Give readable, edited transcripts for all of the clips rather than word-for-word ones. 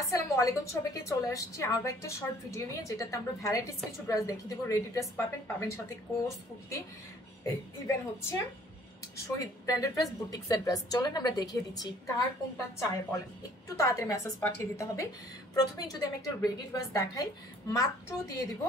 আসসালামু আলাইকুম সবাইকে, চলে আসছি আরো একটা শর্ট ভিডিও নিয়ে, যেটাতে আমরা ভ্যারাইটিস কিছু ড্রেস দেখিয়ে দেবো। রেডি ড্রেস পাবেন সাথে কোর্স কুর্তি, ইভেন হচ্ছে শহীদ ব্র্যান্ডেড ড্রেস, বুটিক্সের ড্রেস। চলেন আমরা দেখিয়ে দিচ্ছি কার কোনটা চায় বলেন, একটু তাড়াতাড়ি মেসেজ পাঠিয়ে দিতে হবে। প্রথমেই যদি আমি একটা রেডি ড্রেস দেখাই, মাত্র দিয়ে দিব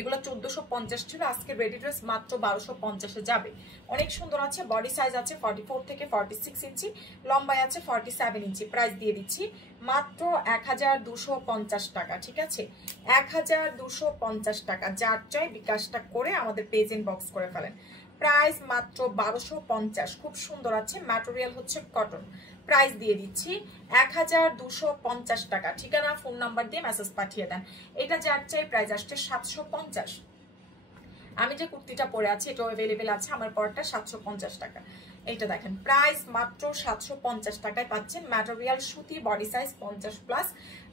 এগুলো 1450 ছিল, আজকে রেডি ড্রেস মাত্র 1250-এ যাবে। অনেক সুন্দর আছে, বডি সাইজ আছে 44 থেকে 46 ইঞ্চি, লম্বায় আছে 47 ইঞ্চি। প্রাইস দিয়ে দিচ্ছি মাত্র 1250 টাকা। ঠিক আছে, 1250 টাকা। যার চাই বিকাশটা করে আমাদের পেজ ইনবক্স করে ফেলেন। প্রাইস মাত্র 1250। খুব সুন্দর আছে, ম্যাটেরিয়াল হচ্ছে কটন। প্রাইস দিয়ে দিচ্ছি 1250 টাকা। ঠিকানা ফোন নাম্বার দিয়ে মেসেজ পাঠিয়ে দেন। এটা যার চাই প্রাইস আসছে 750। আমি যে কুর্তিটা পরে আছি এটাও অ্যাভেলেবেল আছে, আমার পরটা 750 টাকা। এটা দেখেন, প্রাইস মাত্র 750 টাকায় পাচ্ছেন। ম্যাটেরিয়াল সুতি, বডি সাইজ 50+,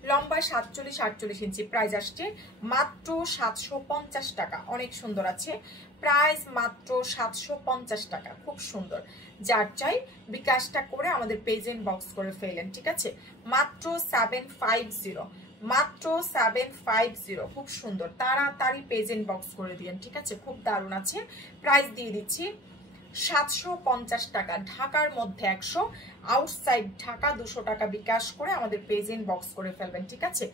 লম্বা 47-48 ইঞ্চি। প্রাইস আসছে মাত্র 750 টাকা। অনেক সুন্দর আছে, প্রাইস মাত্র 750 টাকা। খুব সুন্দর, যার চাই বিকাশটা করে আমাদের পেজ ইনবক্স করে ফেলেন। ঠিক আছে, মাত্র 750, মাত্র 750। খুব সুন্দর, তাড়াতাড়ি পেজ ইনবক্স করে দিন। ঠিক আছে, খুব দারুণ আছে। প্রাইস দিয়ে দিচ্ছি 750 টাকা। ঢাকার মধ্যে 100, আউটসাইড ঢাকা 200 টাকা বিকাশ করে আমাদের পেজ ইনবক্স করে ফেলবেন। ঠিক আছে,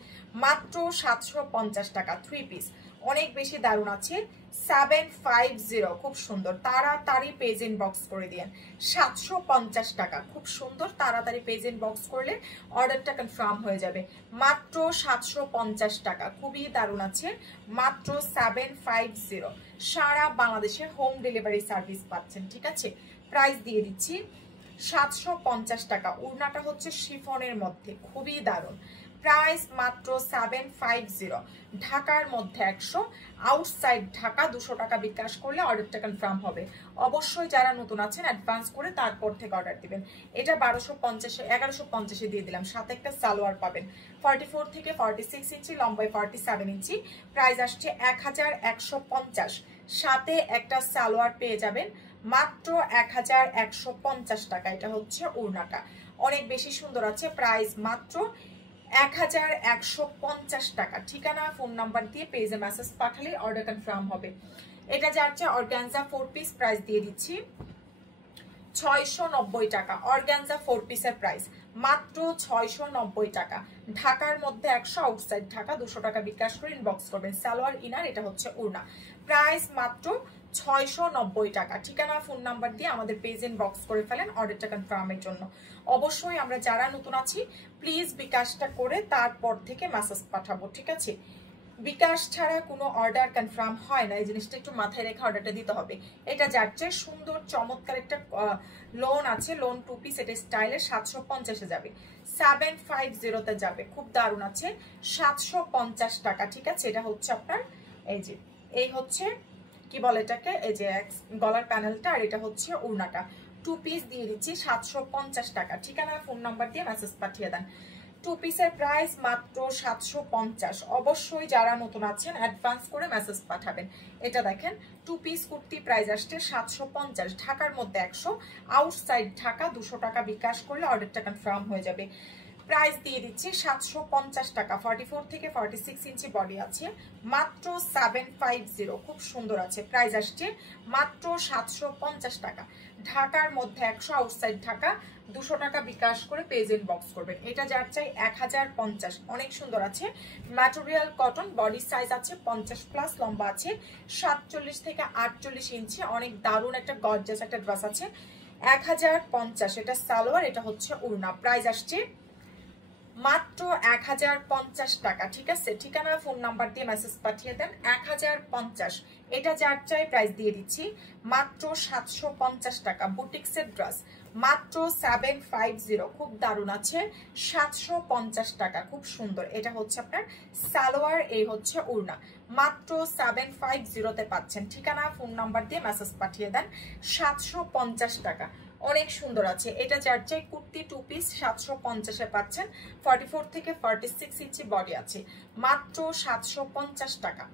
মাত্র 750 টাকা। 3 পিস, অনেক বেশি দারুণ আছে। 750, খুব সুন্দর, তাড়াতাড়ি পেজ ইনবক্স করে দিন। 750 টাকা, খুব সুন্দর, তাড়াতাড়ি পেজ ইনবক্স করলে অর্ডারটা কনফার্ম হয়ে যাবে। মাত্র 750 টাকা, খুবই দারুণ আছে। মাত্র 750, সারা বাংলাদেশে হোম ডেলিভারি সার্ভিস পাচ্ছেন। ঠিক আছে, প্রাইস দিয়ে দিচ্ছি 750 টাকা। উড়নাটা হচ্ছে শিফনের মধ্যে, খুবই দারুণ। প্রাইস মাত্র 750। ঢাকার মধ্যে 100, আউটসাইড ঢাকা 200 টাকা বিকাশ করলে অর্ডারটা কনফার্ম হবে। অবশ্যই যারা নতুন আছেন অ্যাডভান্স করে তারপর থেকে অর্ডার দিবেন। এটা 1150-এ দিয়ে দিলাম। সাথে একটা সালোয়ার পাবেন 44 থেকে 46 ইঞ্চি, লম্বায় 47 ইঞ্চি। প্রাইস আসছে 1150। সাথে একটা সালোয়ার পেয়ে যাবেন মাত্র 1150 টাকা। এটা হচ্ছে ওড়নাটা, অনেক বেশি সুন্দর আছে। প্রাইস মাত্র 1150 টাকা। ঠিকানা ফোন নাম্বার দিয়ে পেজে মেসেজ পাঠালে অর্ডার কনফার্ম হবে। এটা যাচ্ছে অর্গানজা 4 পিস। প্রাইস দিয়ে দিচ্ছি 690 টাকা। অর্গানজা 4 পিসের প্রাইস মাত্র 690 টাকা। ঢাকার মধ্যে 100, আউটসাইড ঢাকা 200 টাকা বিকাশ করে ইনবক্স করবেন। সালোয়ার ইনার, এটা হচ্ছে ওড়না। প্রাইস মাত্র 690 টাকা। ঠিকানা ফোন নাম্বার দিয়ে আমাদের পেজ ইনবক্স করে ফেলেন অর্ডারটা কনফার্মের জন্য। অবশ্যই আমরা যারা নতুন আছি প্লিজ বিকাশটা করে তারপর থেকে মেসেজ পাঠাবো। ঠিক আছে, বিকাশ ছাড়া কোনো অর্ডার কনফার্ম হয় না, এই জিনিসটা একটু মাথায় রেখে অর্ডারটা দিতে হবে। এটা যাচ্ছে সুন্দর চমৎকার একটা লোন আছে, লোন 2 পিস। এটা স্টাইলের 750-এ যাবে, 750-তে যাবে। খুব দারুণ আছে, 750 টাকা। ঠিক আছে, এটা হচ্ছে আপনার এই হচ্ছে কি বলে এটাকে, এই যে গলার প্যানেলটা, আর এটা হচ্ছে ওড়নাটা। 2 পিস দিয়ে দিচ্ছি 750 টাকা। ঠিকানা ফোন নাম্বার দিয়ে মেসেজ পাঠিয়ে দেন। 2 পিসের প্রাইস মাত্র 750। অবশ্যই যারা নতুন আছেন অ্যাডভান্স করে মেসেজ পাঠাবেন। এটা দেখেন, 2 পিস কুর্তি প্রাইস আসছে 750। ঢাকার মধ্যে 100, আউটসাইড ঢাকা 200 টাকা বিকাশ করলে অর্ডারটা কনফার্ম হয়ে যাবে। প্রাইস দিয়ে দিচ্ছি 750 টাকা। 44 থেকে 46 ইঞ্চি বডি আছে, মাত্র 750। খুব সুন্দর আছে। প্রাইস আসছে মাত্র 750 টাকা। ঢাকার মধ্যে 100, আউটসাইড ঢাকা 200 টাকা বিকাশ করে পেজ ইনবক্স করবেন। এটা যার চাই 1050। অনেক সুন্দর আছে, ম্যাটেরিয়াল কটন, বডি সাইজ আছে 50+, লম্বা আছে 47 থেকে 48 ইঞ্চি। অনেক দারুণ একটা গর্জাস একটা ড্রেস আছে, 1050। এটা সালোয়ার, এটা হচ্ছে ওড়না। প্রাইস আসছে মাত্র 1050 টাকা। ঠিক আছে, ঠিকানা ফোন নাম্বার দিয়ে মেসেজ পাঠিয়ে দেন। 1050। এটা যার চাই প্রাইস দিয়ে দিচ্ছি মাত্র 750 টাকা। বুটিক্সের ড্রেস মাত্র 750। খুব দারুণ আছে, 750 টাকা। খুব সুন্দর, এটা হচ্ছে আপনার সালোয়ার, এই হচ্ছে ওড়না। মাত্র 750-তে পাচ্ছেন। ঠিকানা ফোন নাম্বার দিয়ে মেসেজ পাঠিয়ে দেন। 750 টাকা, অনেক সুন্দর আছে। এটা যার চাই কুর্তি 2 পিস 750-এ পাচ্ছেন। 44 থেকে 46 ইঞ্চি বডি আছে, মাত্র 750 টাকা।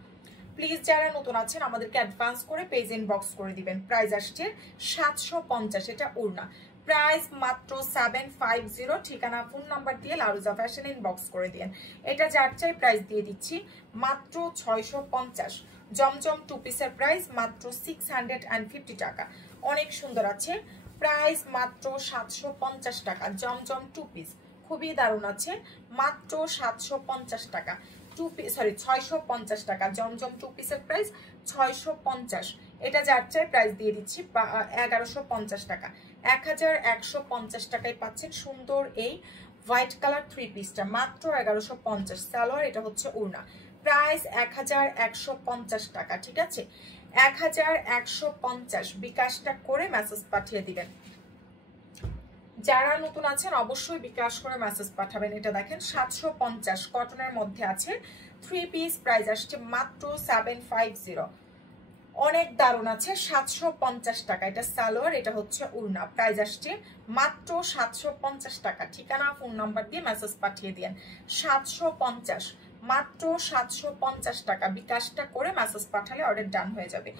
প্লিজ যারা নতুন আছেন আমাদেরকে অ্যাডভান্স করে পেজ ইনবক্স করে দিবেন। প্রাইস আসছে 750। এটা ওড়না। প্রাইস মাত্র 750, ঠিকানা ফোন নাম্বার দিয়ে লারুজা ফ্যাশন ইনবক্স করে দিন। এটা যার চাই প্রাইস দিয়ে দিচ্ছি মাত্র 650। জমজম টু পিসের প্রাইস মাত্র 650 টাকা, অনেক সুন্দর আছে। প্রাইস মাত্র 750 টাকা, জমজম টু পিস খুবই দারুণ আছে, মাত্র 750 টাকা। 650 টাকা, জমজম টু পিসের প্রাইস 650। এটা যার চাই প্রাইস দিয়ে দিচ্ছি 1150 টাকা। 1150 টাকায় পাচ্ছেন সুন্দর এই হোয়াইট কালার থ্রি পিসটা, মাত্র 1150। সালোয়ার, এটা হচ্ছে ওড়না। প্রাইস 1150 টাকা, ঠিক আছে? 1150। বিকাশটা করে মেসেজ পাঠিয়ে দিবেন। যারা নতুন আছেন অবশ্যই বিকাশ করে মেসেজ পাঠাবেন। এটা দেখেন 750 কটনের মধ্যে আছে, থ্রি পিস, প্রাইস আসছে মাত্র 750। অনেক দারুণ আছে, 750 টাকা। এটা সালোয়ার, এটা হচ্ছে ওড়না, প্রাইস আসছে মাত্র 750 টাকা। ঠিকানা ফোন নাম্বার দিয়ে মেসেজ পাঠিয়ে দিন। 750, মাত্র 750 টাকা। বিকাশটা করে মেসেজ পাঠালে অর্ডার ডান হয়ে যাবে।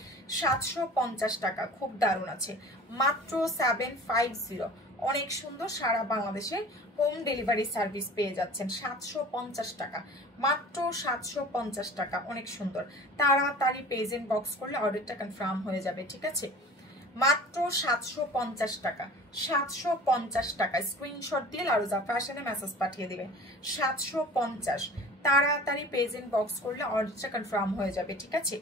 750 টাকা, খুব দারুণ আছে, মাত্র 750। অনেক সুন্দর, সারা বাংলাদেশে হোম ডেলিভারি সার্ভিস পেয়ে যাচ্ছেন। 750 টাকা, মাত্র 750 টাকা, অনেক সুন্দর। তাড়াতাড়ি পেজ ইনবক্স করলে অর্ডারটা কনফার্ম হয়ে যাবে, ঠিক আছে? মাত্র 750 টাকা, 750 টাকা। স্ক্রিনশট দিয়ে লারুজা ফ্যাশনে মেসেজ পাঠিয়ে দিবেন। 750, তাড়াতাড়ি পেজ ইনবক্স করলে অর্ডারটা কনফার্ম হয়ে যাবে, ঠিক আছে?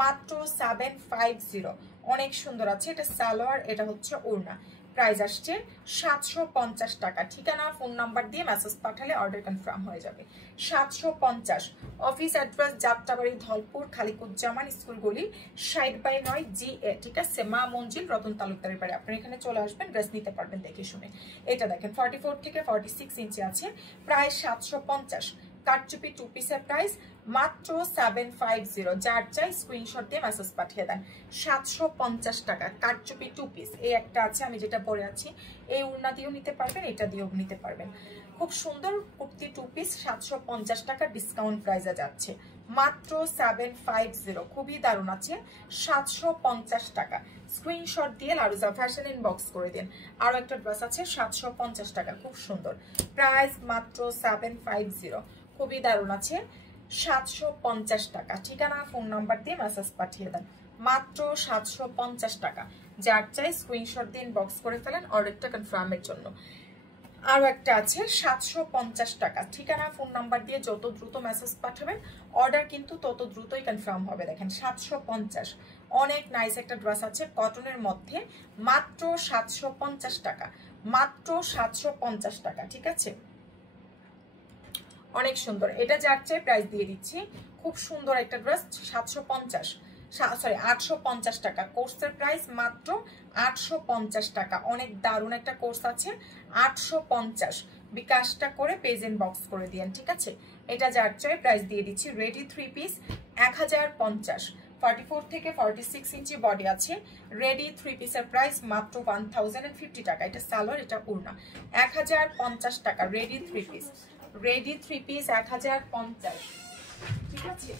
মাত্র 750, অনেক সুন্দর আছে। এটা সালোয়ার, এটা হচ্ছে ওড়না, প্রাইস আসছে 750 টাকা। ঠিকানা ফোন নাম্বার দিয়ে মেসেজ পাঠালে অর্ডার কনফার্ম হয়ে যাবে। 750। Office address Jatrabari, Dhalpur, Khaliquzzaman school গলি, 60/9 GA, ঠিক আছে? মা মঞ্জিল, রতন তালুকদারের বাড়ি। আপনারা এখানে চলে আসবেন, ড্রেস নিতে পারবেন দেখে শুনে। এটা দেখেন 44 থেকে 46 ইঞ্চি আছে, প্রাইস 750। কাটচুপি টু পিসের প্রাইস মাত্র 750। যার চাই স্ক্রিনশট দিয়ে মেসেজ পাঠিয়ে দেন। 750 টাকা কাটচুপি টু পিস। এই একটা আছে, আমি যেটা পরে আছি, এই উড়না দিয়েও নিতে পারবেন, এটা দিয়েও নিতে পারবেন। খুব সুন্দর কুর্তি টু পিস, 750 টাকা ডিসকাউন্ট প্রাইসে যাচ্ছে, মাত্র 750। খুবই দারুণ আছে, 750 টাকা। স্ক্রিনশট দিয়ে লারুজা ফ্যাশন ইনবক্স করে দিন। আরো একটা ড্রেস আছে 750 টাকা, খুব সুন্দর, প্রাইস মাত্র 750। খুবই দারুণ আছে, 750 টাকা। ঠিকানা ফোন নাম্বার দিয়ে মেসেজ পাঠিয়ে দেন। মাত্র 750 টাকা। যার চাই স্ক্রিনশট দিয়ে ইনবক্স করে ফেলেন অর্ডারটা কনফার্মের জন্য। আরো একটা আছে 750 টাকা। ঠিকানা ফোন নাম্বার দিয়ে যত দ্রুত মেসেজ পাঠাবেন অর্ডার কিন্তু তত দ্রুতই কনফার্ম হবে। দেখেন 750, অনেক নাইস একটা ড্রেস আছে কটনের মধ্যে, মাত্র 750 টাকা, মাত্র 750 টাকা, ঠিক আছে? অনেক সুন্দর, এটা যার চাই প্রাইস দিয়ে দিচ্ছি। খুব সুন্দর একটা ড্রেস, 850 টাকা। কোর্সের প্রাইস মাত্র 850 টাকা। অনেক দারুণ একটা কোর্স আছে, 850। বিকাশটা করে পেজ ইনবক্স করে দিয়েন, ঠিক আছে? এটা যার চাই প্রাইস দিয়ে দিচ্ছি। রেডি থ্রি পিস 1050, 44 থেকে 46 ইঞ্চি বডি আছে। রেডি থ্রি পিসের প্রাইস মাত্র 1050 টাকা। এটা সালোয়ার, এটা ওড়না, 1050 টাকা। Ready three piece, ready three piece 1050, ঠিক আছে?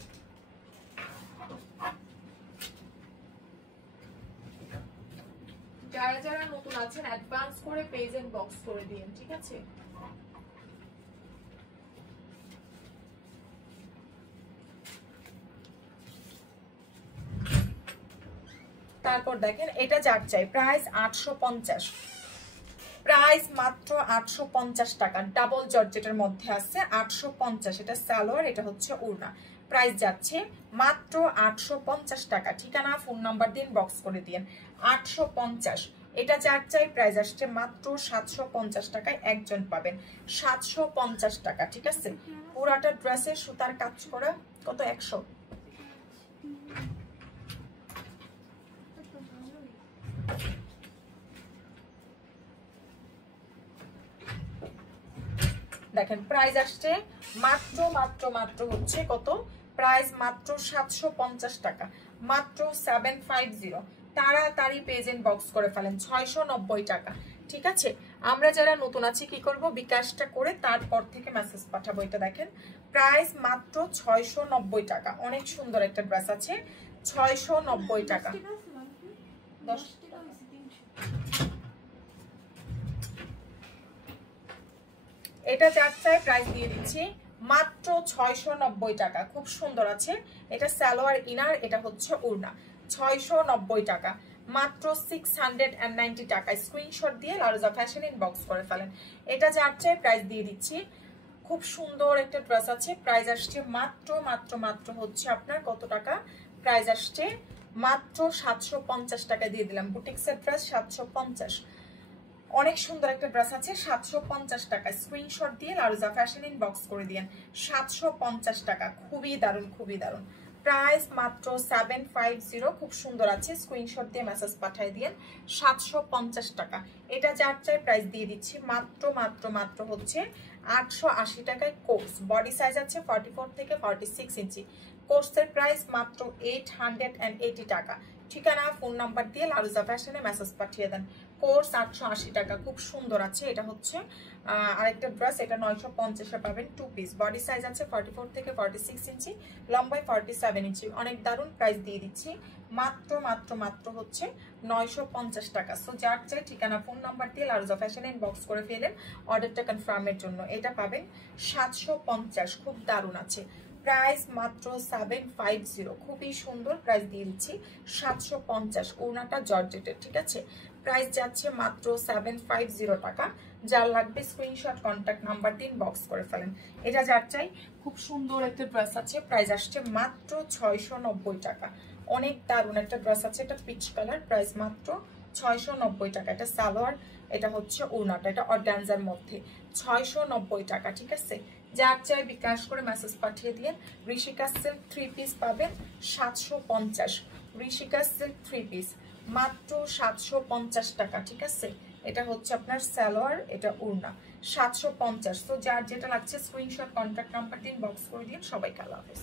যারা যারা নতুন আছেন অ্যাডভান্স করে পেজ ইনবক্স করে দিন, ঠিক আছে? তারপর দেখেন এটা যার চাই প্রাইস 850, প্রাইস মাত্র 850 টাকা। ডাবল জর্জেটের মধ্যে আছে, 850। এটা সালোয়ার, এটা হচ্ছে ওড়না, প্রাইস যাচ্ছে মাত্র 850 টাকা। ঠিকানা ফোন নাম্বার দিন বক্স করে দিন। 850। এটা যার চাই প্রাইস আসছে মাত্র 750 টাকায় একজন পাবেন। 750 টাকা, ঠিক আছে? পুরাটা ড্রেসের সুতার কাজ করা কত? 100। দেখেন প্রাইস আসছে মাত্র মাত্র মাত্র হচ্ছে কত? প্রাইস মাত্র 750 টাকা, মাত্র 750। তাড়াতাড়ি পেজ ইনবক্স করে ফেলেন। 690 টাকা, ঠিক আছে? আমরা যারা নতুন আছি কি করব, বিকাশটা করে তারপর থেকে মেসেজ পাঠাবো। এটা দেখেন প্রাইস মাত্র 690 টাকা। অনেক সুন্দর একটা ড্রেস আছে, 690 টাকা। 10 এটা যার চাই প্রাইস দিয়ে দিচ্ছি মাত্র 690 টাকা। খুব সুন্দর আছে, এটা সালোয়ার ইনার, এটা হচ্ছে ওড়না। 690 টাকা, মাত্র 690 টাকা। স্ক্রিনশট দিয়ে লারোজা ফ্যাশন ইনবক্স করে ফেলেন। এটা যার চাই প্রাইস দিয়ে দিচ্ছি। খুব সুন্দর একটা ড্রেস আছে, প্রাইস আসছে মাত্র মাত্র মাত্র হচ্ছে আপনার কত টাকা, প্রাইস আসছে মাত্র 750 টাকা দিয়ে দিলাম। বুটিক্সের ড্রেস 750, অনেক সুন্দর একটা ড্রেস আছে 750 টাকা। স্ক্রিনশট দিয়ে লারোজা ফ্যাশন ইনবক্স করে দিয়েন। 750 টাকা, খুবই দারুণ খুবই দারুণ। প্রাইস মাত্র 750, খুব সুন্দর আছে। স্ক্রিনশট দিয়ে মেসেজ পাঠিয়ে দিয়েন। 750 টাকা। এটা যার চাই প্রাইস দিয়ে দিচ্ছি মাত্র মাত্র মাত্র হচ্ছে 880 টাকায়। কোর্স বডি সাইজ আছে 44 থেকে 46 ইঞ্চি। কোর্সের প্রাইস মাত্র 880 টাকা। ঠিকানা ফোন নাম্বার দিয়ে লারোজা ফ্যাশনে মেসেজ পাঠিয়ে দেন। কোর্স 880 টাকা, খুব সুন্দর আছে। এটা হচ্ছে আরেকটা ড্রেস, এটা 950-এ পাবেন। 2 পিস, বডি সাইজ আছে 44 থেকে 46 ইঞ্চি, লম্বায় 47 ইঞ্চি। অনেক দারুণ, প্রাইস দিয়ে দিচ্ছি মাত্র মাত্র মাত্র হচ্ছে 950 টাকা। সো যার চাই ঠিকানা ফোন নাম্বার দিয়ে লারোজা ফ্যাশনে ইনবক্স করে ফেলেন অর্ডারটা কনফার্মের জন্য। এটা পাবেন 750, খুব দারুণ আছে। প্রাইস মাত্র 750, খুবই সুন্দর, প্রাইস দিয়ে দিচ্ছি 750। ওড়নাটা জর্জেটের, ঠিক আছে। প্রাইস যাচ্ছে মাত্র 750 টাকা। যার লাগবে স্ক্রিনশট কন্ট্যাক্ট নাম্বার দিন বক্স করে ফেলেন। এটা যার চাই, খুব সুন্দর একটা ড্রেস আছে, প্রাইস আসছে মাত্র 690 টাকা। অনেক দারুণ একটা ড্রেস আছে, এটা পিচ কালার, প্রাইস মাত্র 690 টাকা। এটা সালোয়ার, এটা হচ্ছে ওড়নাটা, এটা অর্গানজার মধ্যে। 690 টাকা, ঠিক আছে। যার চাই বিকাশ করে মেসেজ পাঠিয়ে দিয়ে। ঋষিকা সিল্ক 3 পিস পাবেন 750। ঋষিকা সিল্ক 3 পিস মাত্র 750 টাকা, ঠিক আছে। এটা হচ্ছে আপনার সালোয়ার, এটা ওড়না। 750। তো যার যেটা লাগছে স্ক্রিনশট কন্ট্যাক্ট নাম্বার দিন বক্স করে দিন। সবাইকে আল্লাহ হাফেজ।